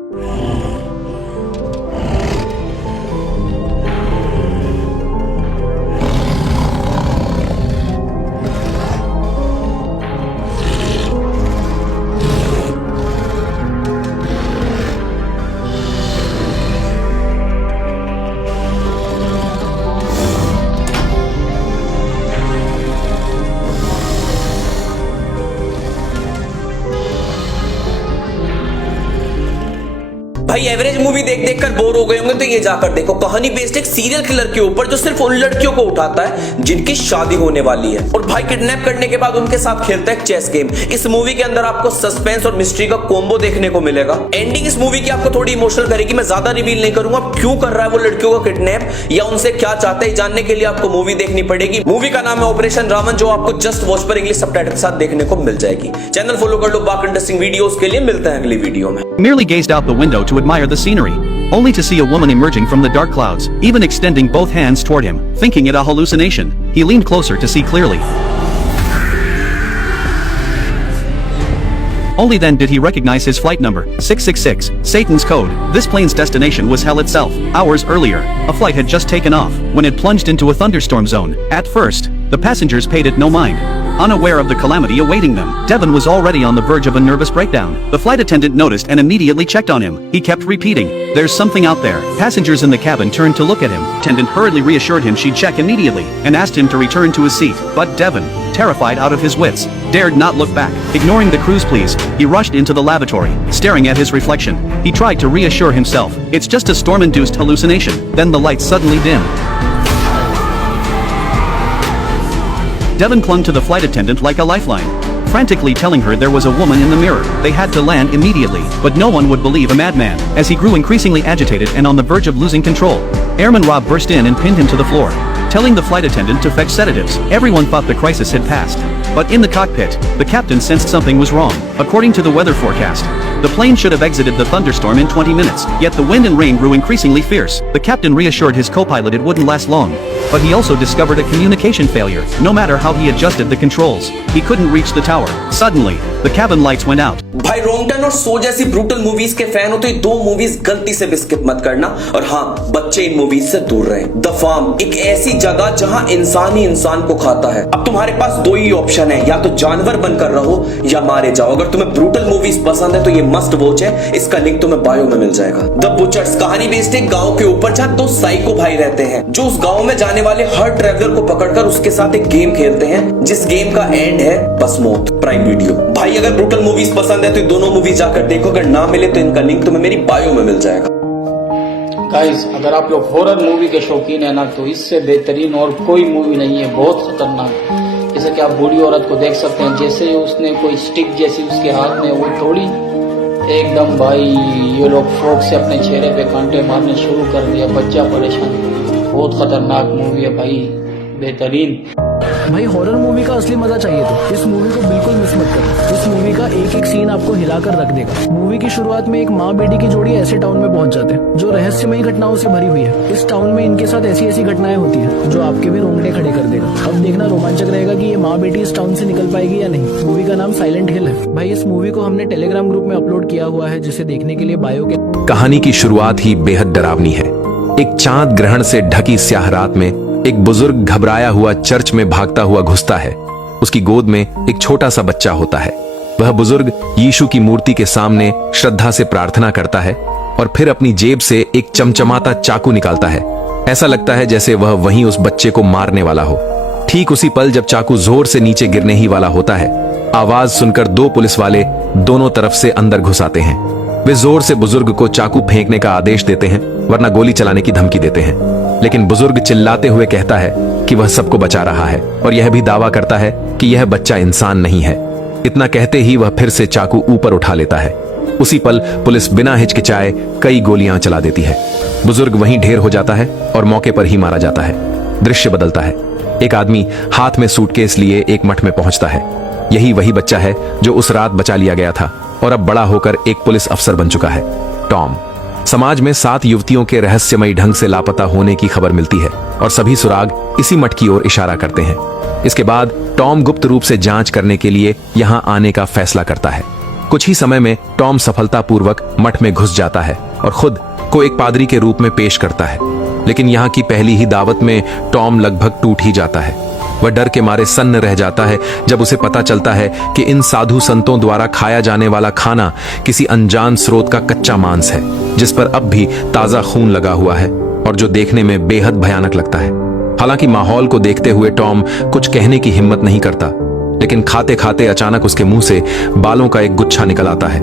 भाई average movie देख देख कर bore हो गए होंगे तो ये जाकर देखो। कहानी बेस्ड एक सीरियल किलर के ऊपर जो सिर्फ उन लड़कियों को उठाता है जिनकी शादी होने वाली है और भाई किडनैप करने के बाद उनके साथ खेलता है चेस गेम। इस मूवी के अंदर आपको सस्पेंस और मिस्ट्री का कॉम्बो देखने को मिलेगा। एंडिंग इस मूवी की आपको थोड़ी इमोशनल करेगी। मैं ज्यादा रिवील नहीं करूंगा क्यों कर रहा है वो लड़कियों को किडनैप या उनसे क्या चाहते हैं, जानने के लिए आपको मूवी देखनी पड़ेगी। मूवी का नाम है ऑपरेशन रावण, जो आपको जस्ट वॉच पर इंग्लिश सबटाइटल के साथ देखने को मिल जाएगी। चैनल फॉलो कर लो बाकी इंटरेस्टिंग वीडियोस के लिए। मिलते हैं अगली वीडियो में। Merely gazed out the window to admire the scenery, only to see a woman emerging from the dark clouds, even extending both hands toward him, thinking it a hallucination. He leaned closer to see clearly. Only then did he recognize his flight number, 666, Satan's code. This plane's destination was hell itself. Hours earlier, a flight had just taken off, when it plunged into a thunderstorm zone. At first, the passengers paid it no mind, unaware of the calamity awaiting them. Devon was already on the verge of a nervous breakdown. The flight attendant noticed and immediately checked on him. He kept repeating, "There's something out there." Passengers in the cabin turned to look at him. Attendant hurriedly reassured him she'd check immediately, and asked him to return to his seat. But Devon, terrified out of his wits, dared not look back. Ignoring the crew's pleas, he rushed into the lavatory, staring at his reflection. He tried to reassure himself, it's just a storm-induced hallucination. Then the lights suddenly dimmed. Devon clung to the flight attendant like a lifeline, frantically telling her there was a woman in the mirror. They had to land immediately, but no one would believe a madman. As he grew increasingly agitated and on the verge of losing control, Airman Rob burst in and pinned him to the floor, telling the flight attendant to fetch sedatives. Everyone thought the crisis had passed. But in the cockpit, the captain sensed something was wrong. According to the weather forecast, The plane should have exited the thunderstorm in 20 minutes, yet the wind and rain grew increasingly fierce. The captain reassured his co-pilot it wouldn't last long. But he also discovered a communication failure. No matter how he adjusted the controls, he couldn't reach the tower. Suddenly, the cabin lights went out. भाई रोंगटन और सो जैसी brutal movies के fan हो तो ये दो movies गलती से भी स्किप मत करना। और हाँ, बच्चे इन मूवीज से दूर रहें। द फार्म एक ऐसी जगह जहां इंसान ही इंसान को खाता है। अब तुम्हारे पास दो ही ऑप्शन है, या तो जानवर बनकर रहो या मारे जाओ। अगर तुम्हें ब्रूटल मूवीज पसंद है तो ये मस्ट वॉच है। इसका लिंक तुम्हें बायो में मिल जाएगा। द बुचर्स कहानी बेस्ड एक गांव के ऊपर जहां दो साइको भाई रहते हैं जो उस गांव में जाने वाले हर ट्रैवलर को पकड़कर उसके साथ एक गेम खेलते हैं जिस गेम का एंड है बस मौत। Prime video. भाई अगर ब्रूटल मूवीज पसंद है तो दोनों मूवीज जाकर देखो। अगर ना मिले तो इनका लिंक तुम्हें मेरी बायो में मिल जाएगा। गाइस, अगर आप लोग हॉरर मूवी के शौकीन है ना तो इससे बेहतरीन और कोई मूवी नहीं है। बहुत खतरनाक। जैसे कि आप बूढ़ी औरत को देख सकते हैं, जैसे ही उसने कोई स्टिक जैसी उसके हाथ में वो तोड़ी, एकदम भाई ये लोग फोक से अपने चेहरे पे कांटे मारने शुरू कर दिया। बच्चा परेशान। बहुत खतरनाक मूवी है भाई, बेहतरीन। भाई हॉरर मूवी का असली मजा चाहिए तो इस मूवी को बिल्कुल मिस मत करो। इस मूवी का एक एक सीन आपको हिलाकर रख देगा। मूवी की शुरुआत में एक माँ बेटी की जोड़ी ऐसे टाउन में पहुंच जाते हैं जो रहस्यमयी घटनाओं से भरी हुई है। इस टाउन में इनके साथ ऐसी ऐसी घटनाएं होती है जो आपके भी रोंगटे खड़े कर देगा। अब देखना रोमांचक रहेगा कि ये माँ बेटी इस टाउन से निकल पाएगी या नहीं। मूवी का नाम साइलेंट हिल है। भाई इस मूवी को हमने टेलीग्राम ग्रुप में अपलोड किया हुआ है, जिसे देखने के लिए बायो के। कहानी की शुरुआत ही बेहद डरावनी है। एक चांद ग्रहण से ढकी स्याह रात में एक बुजुर्ग घबराया हुआ चर्च में भागता हुआ घुसता है। उसकी गोद में एक छोटा सा बच्चा होता है। वह बुजुर्ग यीशु की मूर्ति के सामने श्रद्धा से प्रार्थना करता है और फिर अपनी जेब से एक चमचमाता चाकू निकालता है। ऐसा लगता है जैसे वह वहीं उस बच्चे को मारने वाला हो। ठीक उसी पल जब चाकू जोर से नीचे गिरने ही वाला होता है, आवाज सुनकर दो पुलिस वाले दोनों तरफ से अंदर घुस आते हैं। वे जोर से बुजुर्ग को चाकू फेंकने का आदेश देते हैं, वरना गोली चलाने की धमकी देते हैं। लेकिन बुजुर्ग चिल्लाते हुए कहता है कि वह सबको बचा रहा है और यह भी दावा करता है कि यह बच्चा इंसान नहीं है। इतना कहते ही वह फिर से चाकू ऊपर उठा लेता है। उसी पल पुलिस बिना हिचकिचाए कई गोलियां चला देती है। बुजुर्ग वहीं ढेर हो जाता है और मौके पर ही मारा जाता है। दृश्य बदलता है। एक आदमी हाथ में सूटकेस लिए एक मठ में पहुंचता है। यही वही बच्चा है जो उस रात बचा लिया गया था और अब बड़ा होकर एक पुलिस अफसर बन चुका है, टॉम। समाज में 7 युवतियों के रहस्यमयी ढंग से लापता होने की खबर मिलती है और सभी सुराग इसी मठ की ओर इशारा करते हैं। इसके बाद टॉम गुप्त रूप से जांच करने के लिए यहां आने का फैसला करता है। कुछ ही समय में टॉम सफलतापूर्वक मठ में घुस जाता है और खुद को एक पादरी के रूप में पेश करता है। लेकिन यहाँ की पहली ही दावत में टॉम लगभग टूट ही जाता है। वह डर के मारे सन्न रह जाता है जब उसे पता चलता है कि इन साधु संतों द्वारा खाया जाने वाला खाना किसी अनजान स्रोत का कच्चा मांस है, जिस पर अब भी ताजा खून लगा हुआ है और जो देखने में बेहद भयानक लगता है। हालांकि माहौल को देखते हुए टॉम कुछ कहने की हिम्मत नहीं करता, लेकिन खाते खाते अचानक उसके मुंह से बालों का एक गुच्छा निकल आता है।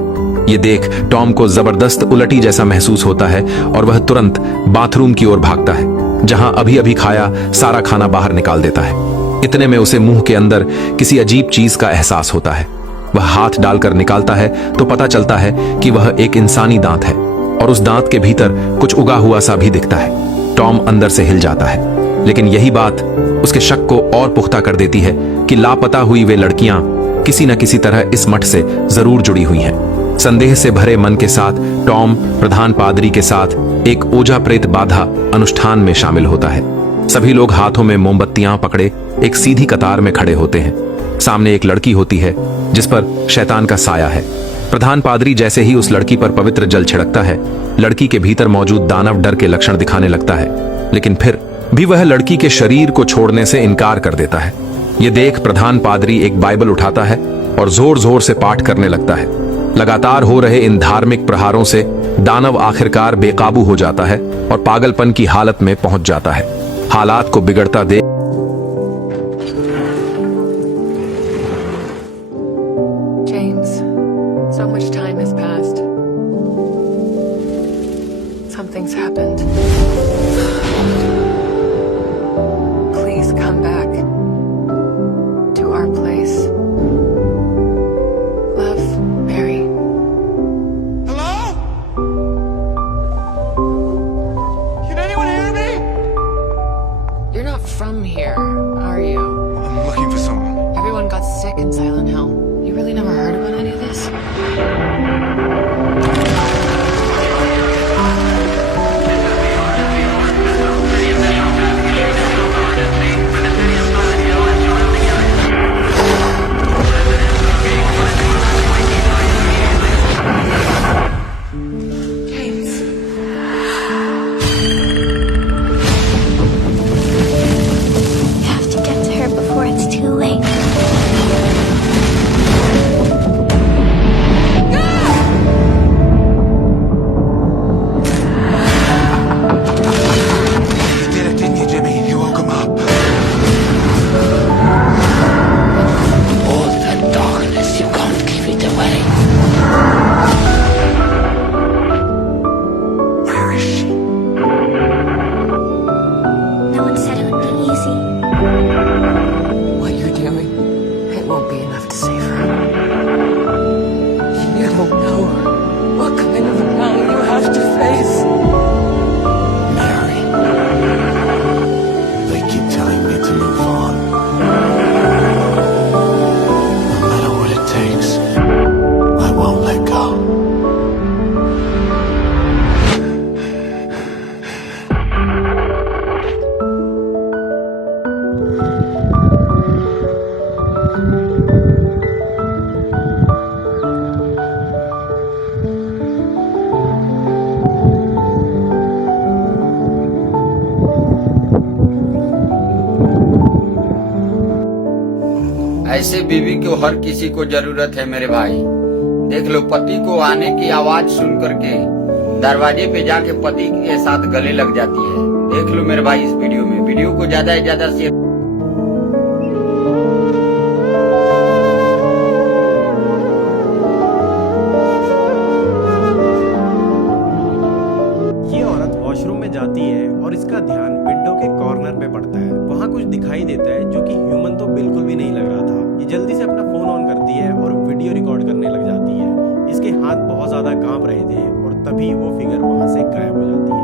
ये देख टॉम को जबरदस्त उलटी जैसा महसूस होता है और वह तुरंत बाथरूम की ओर भागता है, जहां अभी अभी खाया सारा खाना बाहर निकाल देता है। इतने में उसे मुंह के अंदर किसी अजीब चीज का एहसास होता है। वह हाथ डालकर निकालता है तो पता चलता है कि वह एक इंसानी दांत है और उस दांत के भीतर कुछ उगा हुआ सा भी दिखता है। टॉम अंदर से हिल जाता है, लेकिन यही बात उसके शक को और पुख्ता कर देती है कि लापता हुई वे लड़कियां किसी न किसी तरह इस मठ से जरूर जुड़ी हुई हैं। संदेह से भरे मन के साथ टॉम प्रधान पादरी के साथ एक ओझा प्रेत बाधा अनुष्ठान में शामिल होता है। सभी लोग हाथों में मोमबत्तियां पकड़े एक सीधी कतार में खड़े होते हैं। सामने एक लड़की होती है जिस पर शैतान का साया है। प्रधान पादरी जैसे ही उस लड़की पर पवित्र जल छिड़कता है, लड़की के भीतर मौजूद दानव डर के लक्षण दिखाने लगता है, लेकिन फिर भी वह लड़की के शरीर को छोड़ने से इनकार कर देता है। ये देख प्रधान पादरी एक बाइबल उठाता है और जोर जोर से पाठ करने लगता है। लगातार हो रहे इन धार्मिक प्रहारों से दानव आखिरकार बेकाबू हो जाता है और पागलपन की हालत में पहुंच जाता है। हालात को बिगड़ता देख James, so much time has passed. Something's happened. Please come back to our place. Love, Mary. Hello? Can anyone hear me? You're not from here, are you? I'm looking for someone. Everyone got sick in Silent Hill. You really never heard about any of this? ऐसे बीवी को हर किसी को जरूरत है मेरे भाई। देख लो, पति को आने की आवाज सुन करके दरवाजे पे जाके पति के साथ गले लग जाती है। देख लो मेरे भाई इस वीडियो को ज्यादा से ज्यादा शेयर। ये औरत वॉशरूम में जाती है और इसका ध्यान विंडो के कॉर्नर पे पड़ता है। वहाँ कुछ दिखाई देता है जो कि ह्यूमन तो बिल्कुल भी नहीं लग रहा था। ये जल्दी से अपना फोन ऑन करती है और वीडियो रिकॉर्ड करने लग जाती है। इसके हाथ बहुत ज्यादा कांप रहे थे और तभी वो फिगर वहाँ से गायब हो जाती है।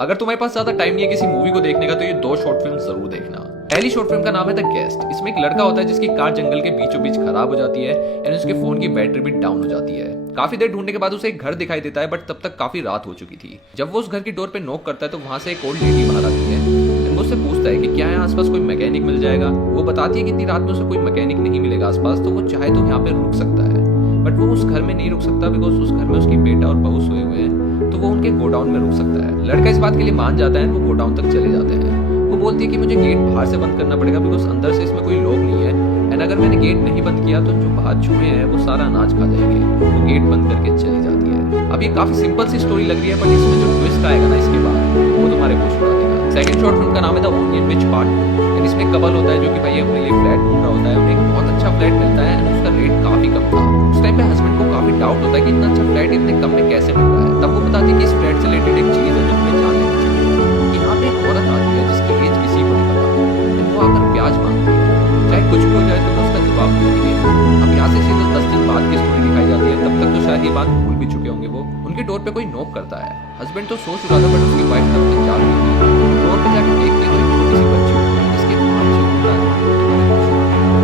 अगर तुम्हारे पास ज्यादा टाइम नहीं है किसी मूवी को देखने का तो ये 2 शॉर्ट फिल्म जरूर देखना। पहली शॉर्ट फिल्म का नाम है द गेस्ट। इसमें एक लड़का होता है जिसकी कार जंगल के बीचों बीच खराब हो जाती है और उसके फोन की बैटरी भी डाउन हो जाती है। काफी देर ढूंढने के बाद उसे एक घर दिखाई देता है, बट तब तक काफी रात हो चुकी थी। जब वो उस घर की डोर पे नॉक करता है तो वहां से एक ओल्ड लेडी बाहर आती है। वो उससे पूछता है कि क्या यहाँ आसपास कोई मैकेनिक मिल जाएगा। वो बताती है कि इतनी रात में उसे कोई मैकेनिक नहीं मिलेगा आसपास, तो वो चाहे तो यहाँ पे रुक सकता है, बट वो उस घर में नहीं रुक सकता बिकॉज उस घर में उसकी बेटा और बहू सोए हुए हैं, तो वो उनके गोडाउन में रुक सकता है। लड़का इस बात के लिए मान जाता है, वो गोडाउन तक चले जाते हैं। वो बोलती है कि मुझे गेट बाहर से बंद करना पड़ेगा बिकॉज अंदर से इसमें कोई लोग नहीं है, एंड अगर मैंने गेट नहीं बंद किया तो जो बाहर चूहे हैं वो सारा अनाज खा जाएंगे। वो गेट बंद करके चली जाती है। अब ये काफी सिंपल सी स्टोरी लग रही है, बट इसमें जो ट्विस्ट आएगा ना इसके बाद वो तुम्हारे होश उड़ा देगा। सेकंड शॉर्ट फिल्म का नाम है the onion which part 2 and इसमें कपल होता है जो कि भाई अपने लिए फ्लैट ढूंढ रहा होता है। उन्हें एक बहुत अच्छा फ्लैट मिलता है एंड उसका रेट काफी कम था। उस टाइम पे हस्बैंड को काफी डाउट होता है कि इतना अच्छा फ्लैट इतने कम में कैसे मिल रहा है। तब वो बताती है कि इस फ्लैट से रिलेटेड एक चीज है जो तुम्हें जान लेनी चाहिए कि यहाँ पे एक औरत आती है जिसकी एज किसी को नहीं पता, वो आकर प्याज मांगती है। चाहे कुछ भी हो जाए तो उसका जवाब नहीं देगा। अब यहाँ से सीधे 10 दिन बाद की स्टोरी दिखाई जाती है। तब तक तो शायद ये बात भूल भी चुके होंगे। वो उनके डोर पे कोई नॉक करता है। हस्बैंड तो सोच रहा था बट उसकी वाइफ तब तक जाग रही थी। डोर पे जाके देखते तो एक छोटी सी बच्ची होती है जिसके 5 छह होता है।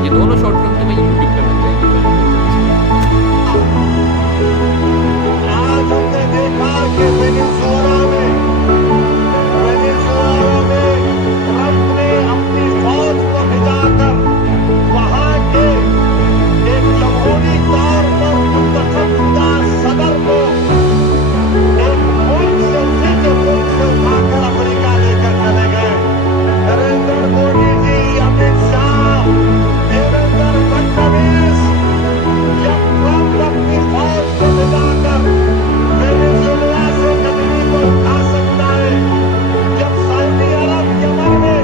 ये दोनों शॉर्ट फिल्म तुम्हें यूट्यूब पे मिल जाएगी। आज हमने देखा कि वेनेजुएला में ट्रंप ने अपनी फौज को भिजाकर वहां के एक जमहूरी तौर पर मुंतखब सदर को एक मुल्क से दूसरे मुल्क से उठाकर अमेरिका लेकर चले गए। नरेंद्र मोदी जी, अमित शाह, देवेंद्र फडणवीस, जब ट्रंप अपनी फौज को भिजाकर वेनेजुएला से गदरी को उठा सकता है, जब सऊदी अरब यमन में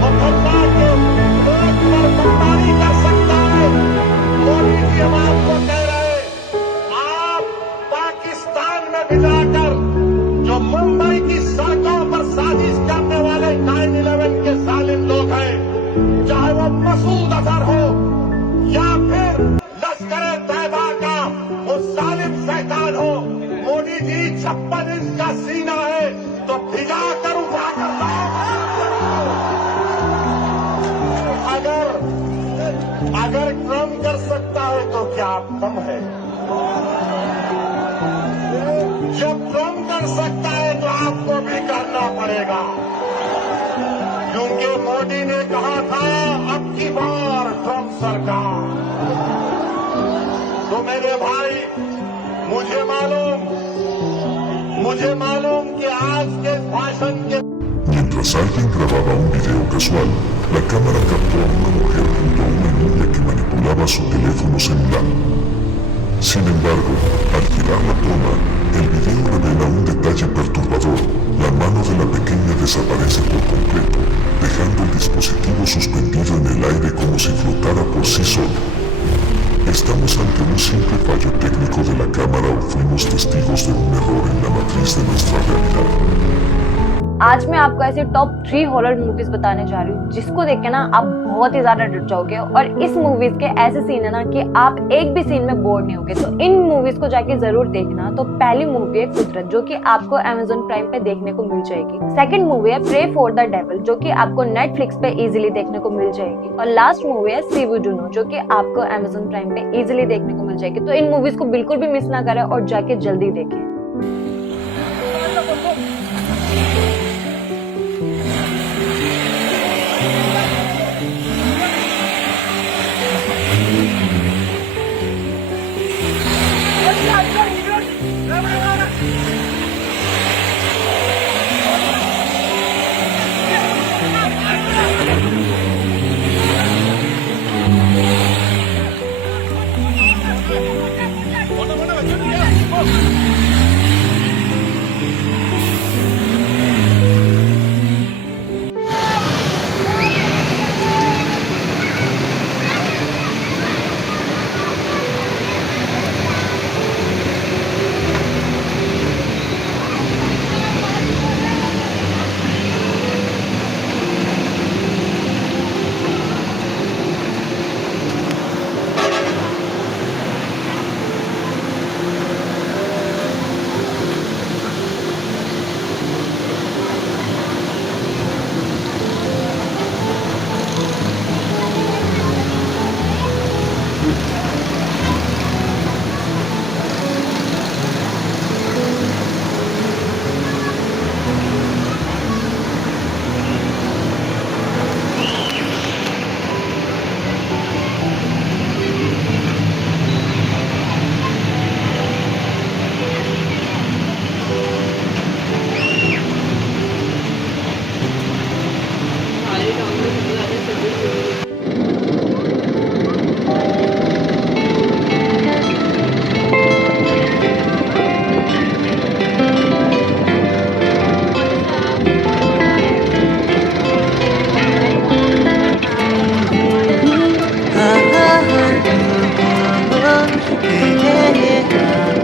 मुसल्ला के लोग पर बमबारी कर सकता है, मोदी जी हम आपको कह रहे आप पाकिस्तान में भिजाकर जो मुंबई की सड़कों पर साजिश करने वाले 9/11 के जालिम लोग हैं, चाहे वो मसूद अजहर हो या फिर लश्कर तैयबा का वो जालिम शैतान हो, मोदी जी 56 इंच का सीना है तो भिजा कर उठाकर अगर ट्रम्प कर सकता है तो क्या आप कम है? जब ट्रम्प कर सकता है तो आपको भी करना पड़ेगा, क्योंकि मोदी ने कहा था अब की बार ट्रम्प सरकार। तो मेरे भाई, मुझे मालूम कि आज के भाषण के Mientras alguien grababa un video casual, la cámara captó a una mujer junto a una niña que manipulaba su teléfono celular. Sin embargo, al girar la toma, el video revela un detalle perturbador. La mano de la pequeña desaparece por completo, dejando el dispositivo suspendido en el aire como si flotara por sí solo. ¿Estamos ante un simple fallo técnico de la cámara o fuimos testigos de un error en la matriz de nuestra realidad? आज मैं आपको ऐसे top 3 horror movies बताने जा रही हूँ जिसको देख के ना आप बहुत ही ज्यादा डर जाओगे, और इस मूवीज के ऐसे सीन है ना कि आप एक भी सीन में बोर नहीं होगे। तो इन मूवीज को जाके जरूर देखना। तो पहली मूवी है कुदरत, जो कि आपको अमेज़न प्राइम पे देखने को मिल जाएगी। सेकंड मूवी है प्रे फॉर द डेविल, जो कि आपको नेटफ्लिक्स पे इजीली देखने को मिल जाएगी। और लास्ट मूवी है सी वी डू नो, जो कि आपको अमेज़न प्राइम पे इजीली देखने को मिल जाएगी। तो इन मूवीज को बिल्कुल भी मिस ना करें और जाके जल्दी देखें। चल गया